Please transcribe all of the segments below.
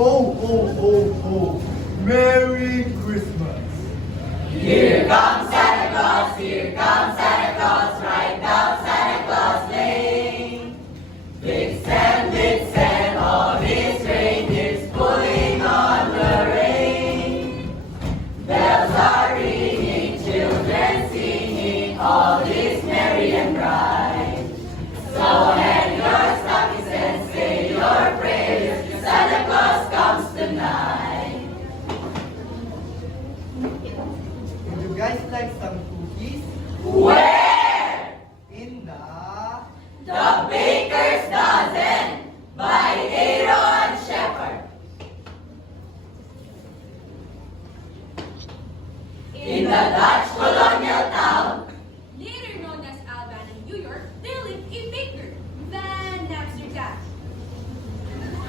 Ho, ho, ho, ho. Merry Christmas. Here comes Santa Claus, here comes Santa Claus, right down Santa Claus Lane. Vixen, all his reindeers pulling on the rein. Bells are ringing, children singing, all is merry and bright. So hang your stockings and say your prayers, Santa Claus comes tonight. Would you guys like some cookies? Where? In The Baker's Dozen by Aaron Shepard. In the Dutch colonial town, later known as Albany, New York, there lived a baker, Van Amsterdam,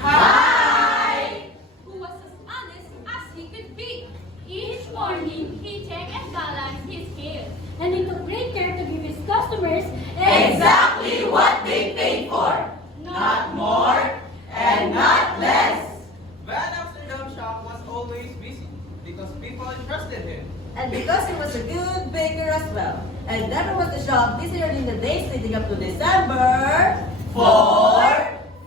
hi! who was as honest as he could be. Each morning, he checked and balanced his scales, and he took great care to give his customers Exactly what they paid for, not more and not less. Van Amsterdam's shop was always busy because people trusted him. And because he was a good baker as well. And never was the shop busier in the days leading up to December 4,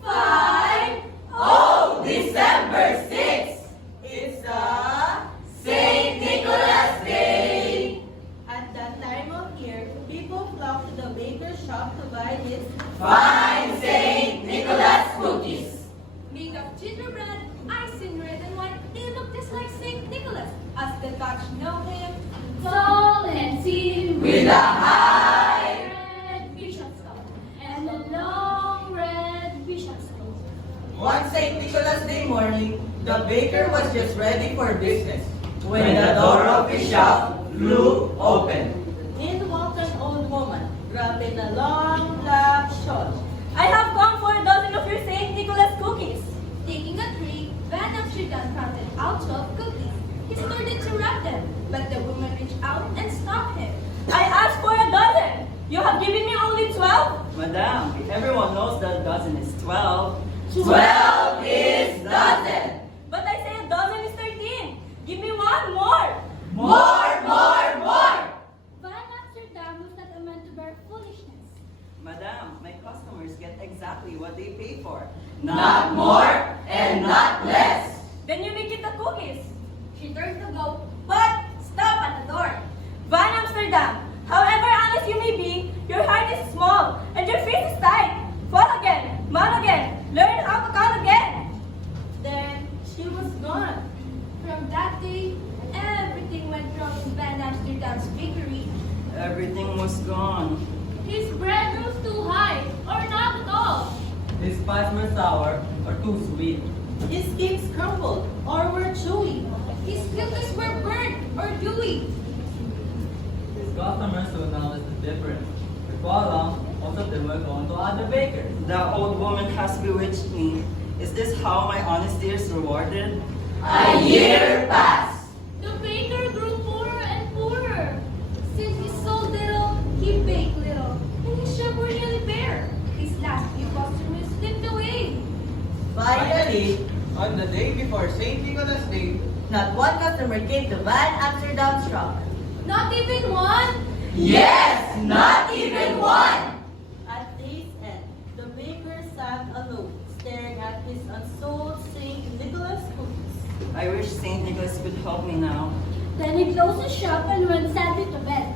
5, oh, December 6th. It's a St. Nicholas Day. At that time of year, people flocked to the baker's shop to buy his Fine St. Nicholas cookies. made of gingerbread, icing red and white. They look just like Saint Nicholas, as the Dutch know him. tall and thin With a high red bishop's cap and a long red bishop's coat. One St. Nicholas Day morning, the baker was just ready for business. when the door of his shop flew open. In walked an old woman, wrapped in a long black shawl. I have come for a dozen of your St. Nicholas cookies. Taking a tray, Van Amsterdam counted out 12 cookies. He started to wrap them, but the woman reached out and stopped him. I asked for a dozen. You have given me only 12? Madam, everyone knows that a dozen is 12. 12 is dozen. But I say a dozen is 13. Give me one more. More. Van Amsterdam was not a man to bear foolishness. Madam, my customers get exactly what they pay for. Not more and not less. Then you make it the cookies. She turned to go, But stop at the door. Van Amsterdam, however honest you may be, your heart is small and your face is tight. Fall again, man again, learn how to count again. Then she was gone. From that day, everything went wrong in Van Amsterdam's bakery. Everything was gone. His bread rose too high or not at all. His pies were sour or too sweet. His cakes crumbled or were chewy. His cookies were burnt or dewy. His customers soon noticed the difference. Before long, most of them were going to other bakers. The old woman has bewitched me. Is this how my honesty is rewarded? A year passed. The baker grew poorer and poorer. Since he sold little, he baked little, and his shop were nearly bare. His last few customers slipped away. Finally, On the day before St. Nicholas Day, not one customer came to Van Amsterdam's shop. Not even one. Yes, not even one. At day's end, the baker sat alone, staring at his unsold St. Nicholas cookies. I wish St. Nicholas could help me now. Then he closed his shop and went sadly to bed.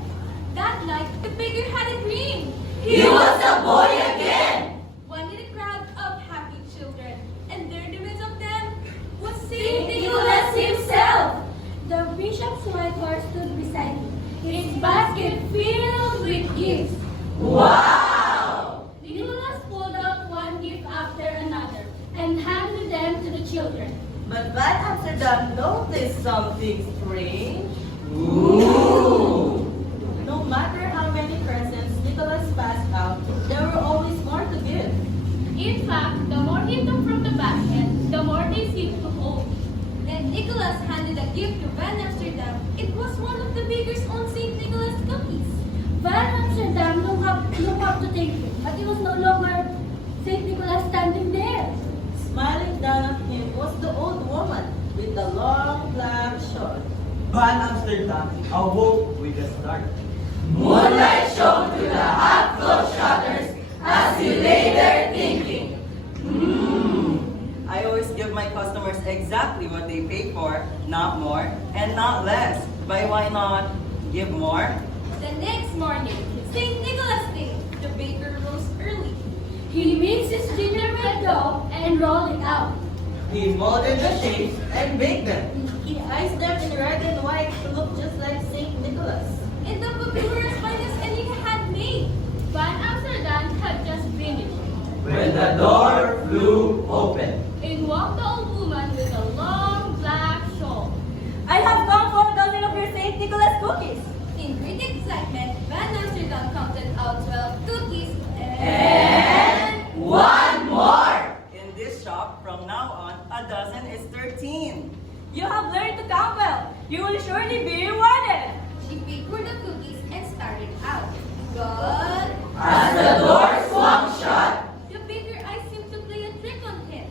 That night, the baker had a dream. He was a boy again. One in a crowd of happy children, and there in the midst of them was Saint Saint Nicholas himself. The bishop's white horse stood beside him, his basket filled with gifts. Wow. Nicholas pulled out one gift after another and handed them to the children. But Van Amsterdam noticed something strange. Ooh. No matter how many presents Nicholas passed out, there were always more to give. In fact, the more he took from the basket, the more they seemed to hold. Then Nicholas handed a gift to Van Amsterdam. It was one of the baker's own Saint Nicholas cookies. Van Amsterdam looked up to thank him, but he was no longer St. Nicholas standing there. Smiling down at him was the old Van Amsterdam awoke with a start. Moonlight shone through the half-closed shutters as he lay there thinking. I always give my customers exactly what they pay for, not more and not less. But why not give more? The next morning, St. Nicholas Day, the baker rose early. He mixed his gingerbread dough and rolled it out. He molded the shapes and baked them. He iced them in red and white to look just like St. Nicholas. And the papyrus finest he had made. Van Amsterdam had just finished. When the door flew open. In walked the old woman with a long black shawl. I have come for a dozen of your St. Nicholas cookies. In great excitement, Van Amsterdam counted out 12 cookies And one more. In this shop, from now on, a dozen is 13. You have learned to count well. You will surely be rewarded. She paid for the cookies and started out. But As the door swung shut, the baker eyes seemed to play a trick on him.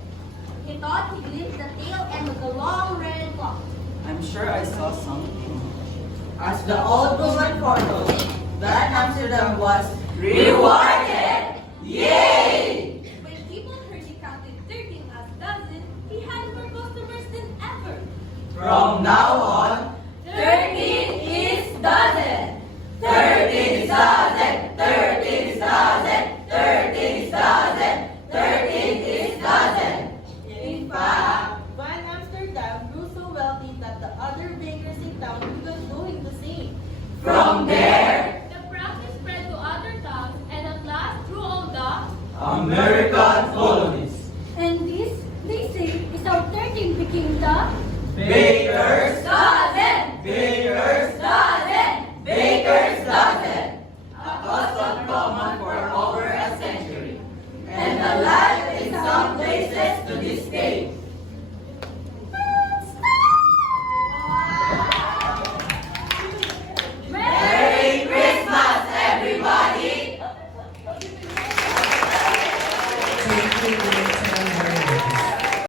He thought he glimpsed the tail end of the long red cloth. I'm sure I saw something. As the old woman foretold, Van Amsterdam was rewarded. Yay! When people heard he counted 13 as dozen, he had more customers than ever. From now on, 13 is dozen. 13 is dozen. 13 is dozen. 13 is dozen. 13 is dozen. In fact, Van Amsterdam grew so wealthy that the other bakers in town began doing the same. From there, The practice spread to other towns and at last through all the American colonies, And this, they say, is how 13 became the bakers, dozen. bakers.